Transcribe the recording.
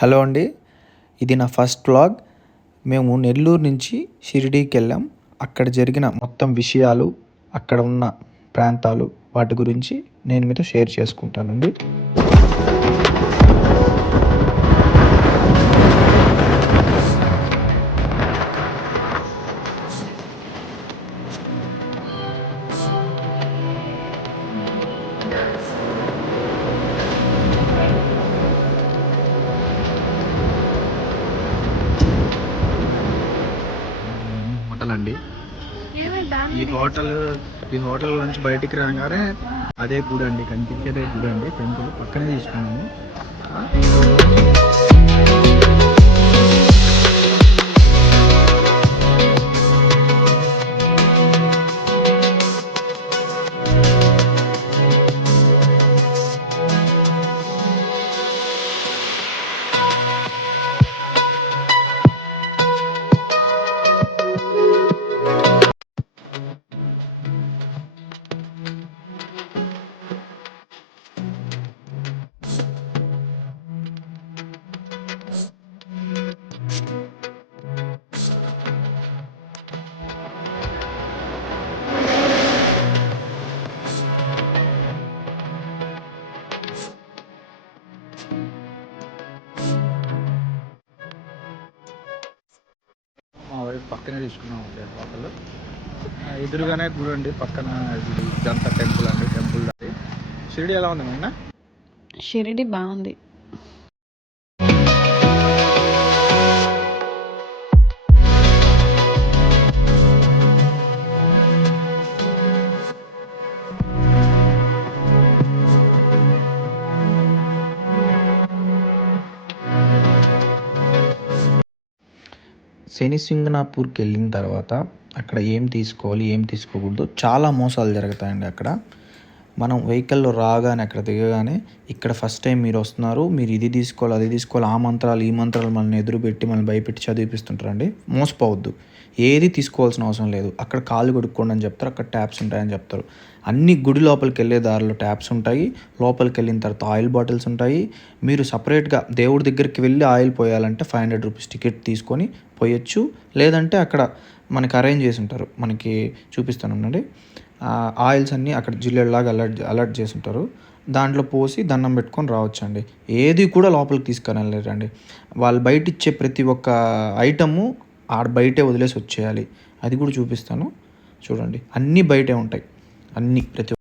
Hello అండి, ఇది నా ఫస్ట్ వ్లాగ్. మేము నెల్లూరు నుంచి షిరిడీకి వెళ్ళాం. అక్కడ జరిగిన మొత్తం విషయాలు, అక్కడ ఉన్న ప్రాంతాలు, వాటి గురించి నేను మీతో షేర్ చేసుకుంటానండి. హోటల్ అండి. ఈ హోటల్ నుంచి బయటికి రాగానే అదే గుడి అండి, కనిపించేదే గుడి అండి. టెంపుల్ పక్కనే తీసుకున్నాము. మా వైపు పక్కనే తీసుకున్నాం అండి హోటల్. ఎదురుగానే గుడి అండి, పక్కన ఇదంతా టెంపుల్ అండి. టెంపుల్ అది. షిరిడి ఎలా ఉంది మొన్న? షిరిడి బాగుంది. శనిసింగనాపూర్కి వెళ్ళిన తర్వాత అక్కడ ఏం తీసుకోవాలి, ఏం తీసుకోకూడదు, చాలా మోసాలు జరుగుతాయండి అక్కడ. మనం వెహికల్లో రాగానే, అక్కడ దిగగానే, ఇక్కడ ఫస్ట్ టైం మీరు వస్తున్నారు, మీరు ఇది తీసుకోవాలి, అది తీసుకోవాలి, ఆ మంత్రాలు ఈ మంత్రాలు మనల్ని ఎదురు పెట్టి మనల్ని భయపెట్టి చదివిపిస్తుంటారండి. మోసపోవద్దు. ఏది తీసుకోవాల్సిన అవసరం లేదు. అక్కడ కాళ్ళు కొడుక్కోండి అని చెప్తారు, అక్కడ ట్యాప్స్ ఉంటాయని చెప్తారు. అన్ని గుడి లోపలికి వెళ్ళే దారిలో ట్యాప్స్ ఉంటాయి. లోపలికి వెళ్ళిన తర్వాత ఆయిల్ బాటిల్స్ ఉంటాయి. మీరు సపరేట్గా దేవుడి దగ్గరికి వెళ్ళి ఆయిల్ పోయాలంటే 500 రూపీస్ టికెట్ తీసుకొని పోయొచ్చు. లేదంటే అక్కడ మనకి అరేంజ్ చేసి ఉంటారు, మనకి చూపిస్తాను ఉండండి. ఆయిల్స్ అన్నీ అక్కడ జిల్లెడ్లాగా అలర్ట్ చేసి ఉంటారు. దాంట్లో పోసి దండం పెట్టుకొని రావచ్చండి. ఏది కూడా లోపలికి తీసుకొని వెళ్ళలేరండి. వాళ్ళు బయట ఇచ్చే ప్రతి ఒక్క ఐటము ఆడ బయటే వదిలేసి వచ్చేయాలి. అది కూడా చూపిస్తాను చూడండి. అన్నీ బయటే ఉంటాయి, అన్నీ ప్రతి